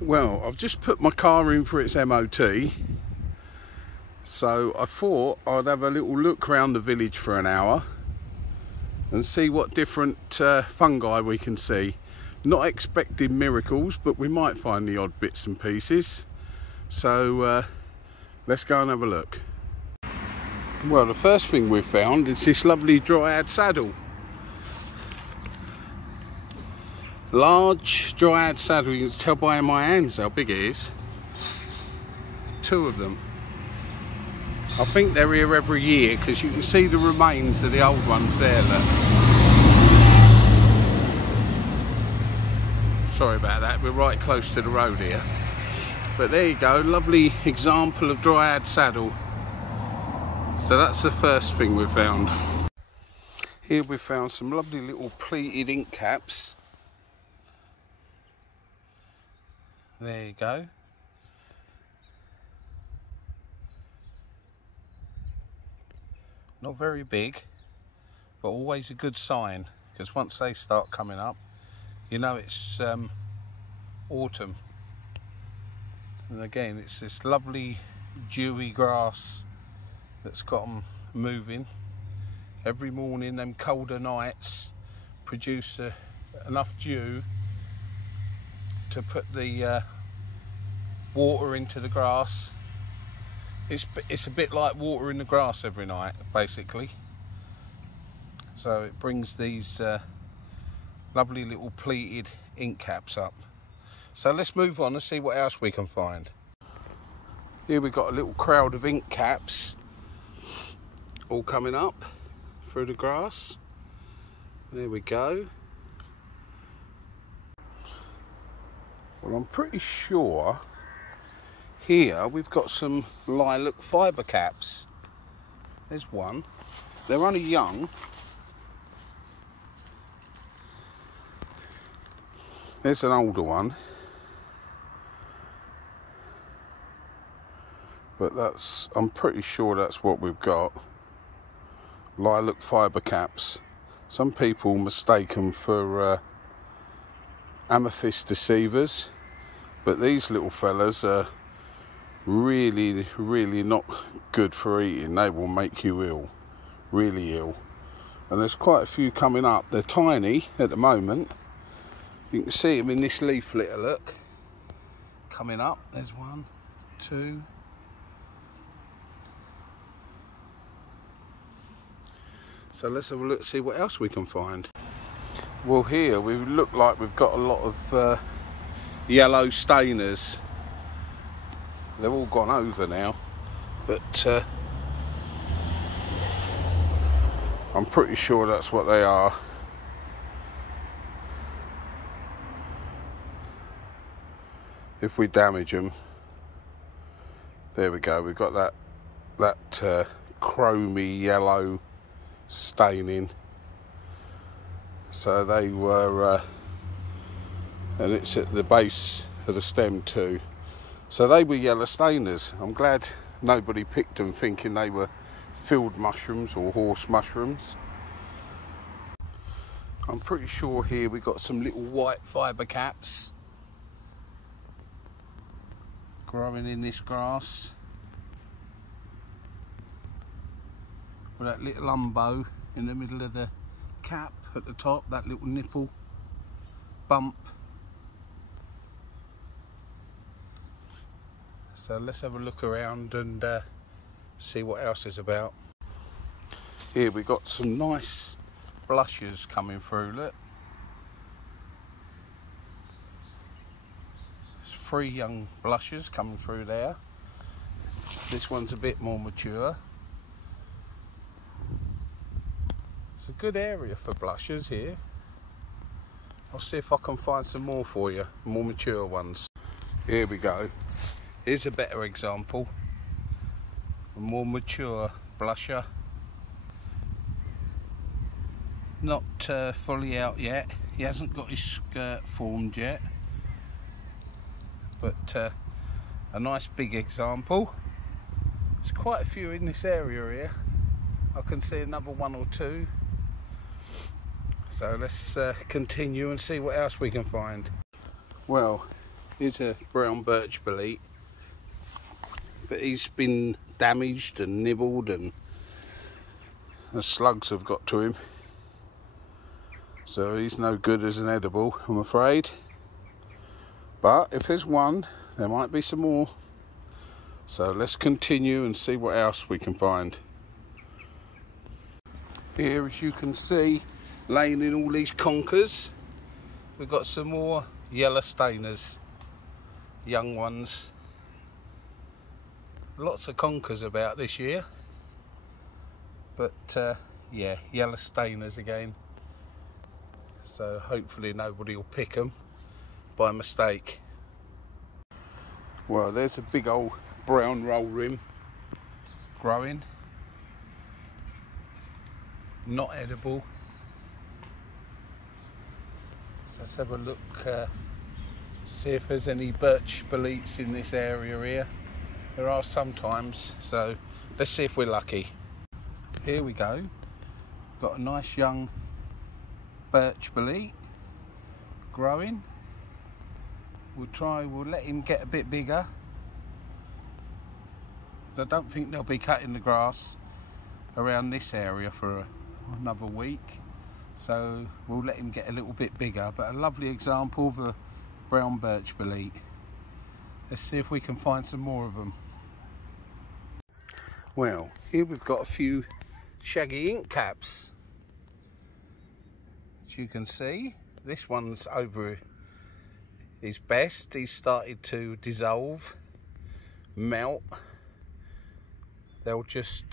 Well, I've just put my car in for its MOT, so I thought I'd have a little look around the village for an hour and see what different fungi we can see. Not expecting miracles, but we might find the odd bits and pieces. So let's go and have a look. Well, the first thing we've found is this lovely dryad saddle. Large dryad saddle. You can tell by my hands how big it is. 2 of them. I think they're here every year because you can see the remains of the old ones there. Look. Sorry about that, we're right close to the road here. But there you go, lovely example of dryad saddle. So that's the first thing we found. Here we found some lovely little pleated ink caps. There you go. Not very big, but always a good sign, because once they start coming up, you know it's autumn. And again, it's this lovely dewy grass that's got them moving. Every morning, them colder nights produce enough dew to put the water into the grass. It's a bit like water in the grass every night, basically. So it brings these lovely little pleated ink caps up. So let's move on and see what else we can find. Here we've got a little crowd of ink caps all coming up through the grass. There we go. Well, I'm pretty sure here we've got some lilac fibre caps. There's one. They're only young. There's an older one. But I'm pretty sure that's what we've got. Lilac fibre caps. Some people mistake them for amethyst deceivers, but these little fellas are really not good for eating. They will make you ill, really ill. And there's quite a few coming up. They're tiny at the moment. You can see them in this leaflet, look, coming up. There's 1, 2. So let's have a look, see what else we can find. Well, here we look like we've got a lot of yellow stainers. They're all gone over now, but I'm pretty sure that's what they are. If we damage them, there we go. We've got that chromy yellow staining. So they were, and it's at the base of the stem too. So they were yellow stainers. I'm glad nobody picked them thinking they were field mushrooms or horse mushrooms. I'm pretty sure here we got some little white fibre caps growing in this grass. With that little umbo in the middle of the cap at the top, that little nipple bump. So let's have a look around and see what else is about. Here we got some nice blushes coming through, look. There's 3 young blushes coming through there. This one's a bit more mature. It's a good area for blushes here. I'll see if I can find some more for you, more mature ones. Here we go. Here's a better example. A more mature blusher. Not fully out yet. He hasn't got his skirt formed yet. But a nice big example. There's quite a few in this area here. I can see another 1 or 2. So let's continue and see what else we can find. Well, Here's a brown birch bolete, but he's been damaged and nibbled and the slugs have got to him, so he's no good as an edible, I'm afraid. But if there's one, there might be some more, so let's continue and see what else we can find. Here, as you can see, laying in all these conkers, we've got some more yellow stainers, young ones. Lots of conkers about this year, but yeah, yellow stainers again, so hopefully nobody will pick them by mistake. Well, there's a big old brown roll rim growing, not edible. So let's have a look, see if there's any birch boletes in this area here. There are sometimes, so let's see if we're lucky. Here we go. Got a nice young birch bolete growing. We'll let him get a bit bigger. I don't think they'll be cutting the grass around this area for another week, so we'll let him get a little bit bigger. But a lovely example of a brown birch bolete. Let's see if we can find some more of them. Well, here we've got a few shaggy ink caps. As you can see, this one's over his best. He's started to dissolve, melt. They'll just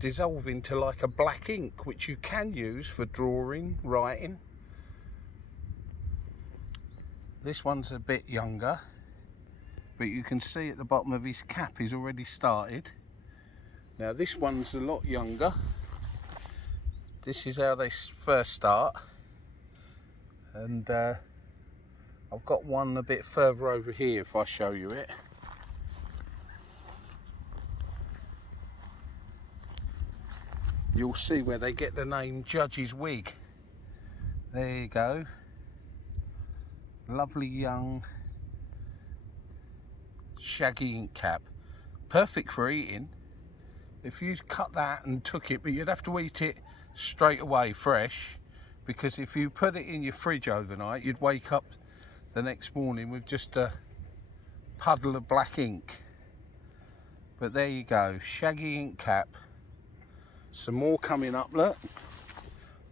dissolve into like a black ink, which you can use for drawing, writing. This one's a bit younger, but you can see at the bottom of his cap he's already started. Now this one's a lot younger. This is how they first start, and I've got one a bit further over here if I show you it. You'll see where they get the name Judge's Wig. There you go. Lovely young shaggy ink cap. Perfect for eating. If you cut that and took it, but you'd have to eat it straight away fresh, because if you put it in your fridge overnight, you'd wake up the next morning with just a puddle of black ink. But there you go, shaggy ink cap. Some more coming up, look.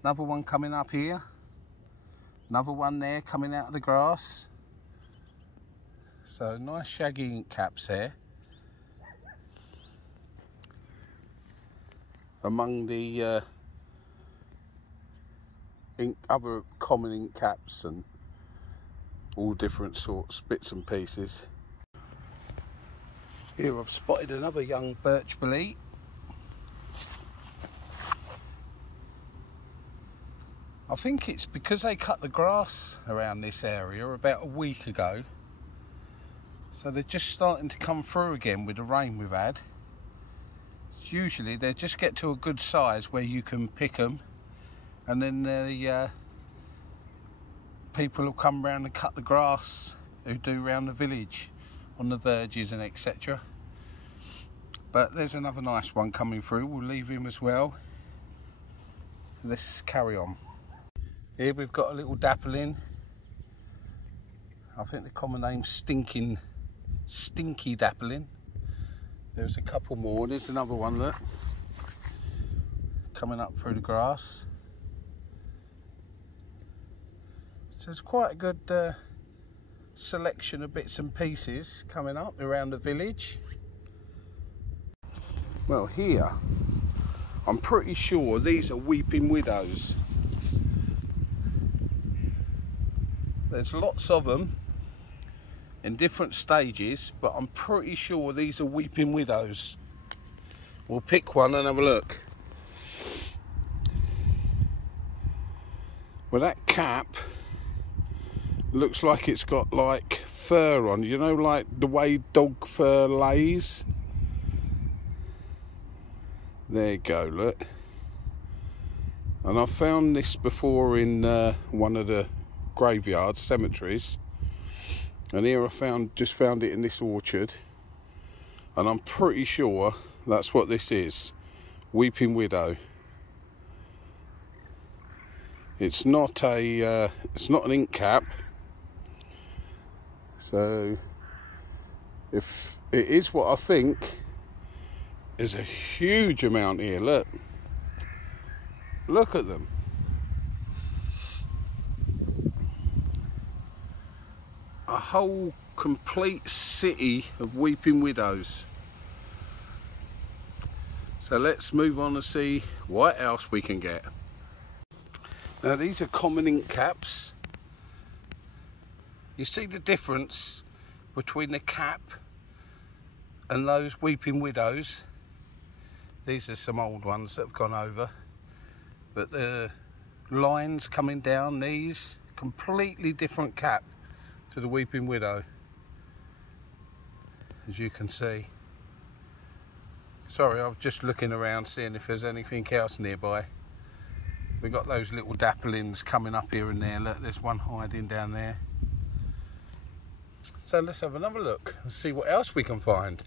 Another one coming up here. Another one there coming out of the grass. So nice shaggy ink caps there. Among the other common ink caps and all different sorts, bits and pieces. Here I've spotted another young birch bolete. I think it's because they cut the grass around this area about a week ago, so they're just starting to come through again with the rain we've had. Usually they just get to a good size where you can pick them, and then the people will come round and cut the grass who do round the village on the verges and etc. But there's another nice one coming through. We'll leave him as well. Let's carry on. Here we've got a little dappling. I think the common name's stinky dappling. There's a couple more. There's another one, look, coming up through the grass. So there's quite a good selection of bits and pieces coming up around the village. Well, here I'm pretty sure these are weeping widows. There's lots of them in different stages, but I'm pretty sure these are weeping widows. We'll pick one and have a look. Well, that cap looks like it's got like fur on, you know, like the way dog fur lays. There you go, look. And I found this before in one of the graveyards, cemeteries, and here I just found it in this orchard, and I'm pretty sure that's what this is. Weeping Widow. It's not an ink cap, so if it is what I think, there's a huge amount here. Look at them. A whole complete city of weeping widows. So let's move on and see what else we can get. Now these are common ink caps. You see the difference between the cap and those weeping widows. These are some old ones that have gone over, but the lines coming down these, completely different cap to the weeping widow, as you can see. Sorry, I was just looking around seeing if there's anything else nearby. We've got those little dapplings coming up here and there. Look, there's one hiding down there. So let's have another look and see what else we can find.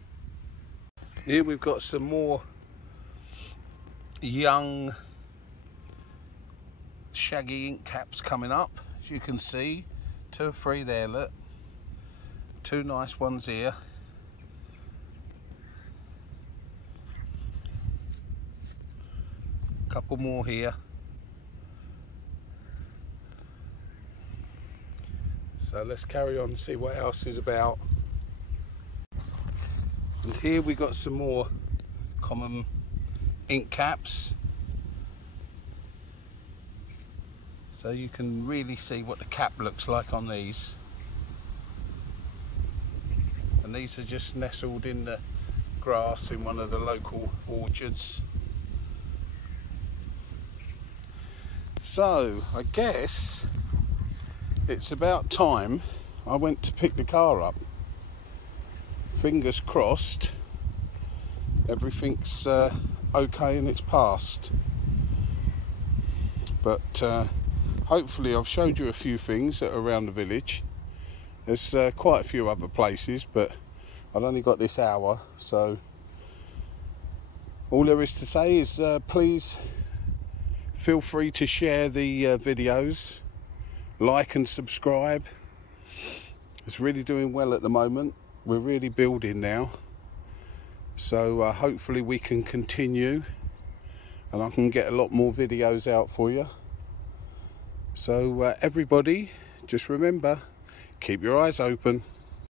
Here we've got some more young shaggy ink caps coming up. As you can see, 2 or 3 there, look. 2 nice ones here. Couple more here. So let's carry on and see what else is about. And here we got some more common ink caps. So you can really see what the cap looks like on these. And these are just nestled in the grass in one of the local orchards. So I guess it's about time I went to pick the car up. Fingers crossed everything's okay and it's passed. But hopefully I've showed you a few things that are around the village. There's quite a few other places, but I've only got this hour, so all there is to say is please feel free to share the videos, like and subscribe. It's really doing well at the moment. We're really building now, so hopefully we can continue and I can get a lot more videos out for you. So everybody, just remember, keep your eyes open.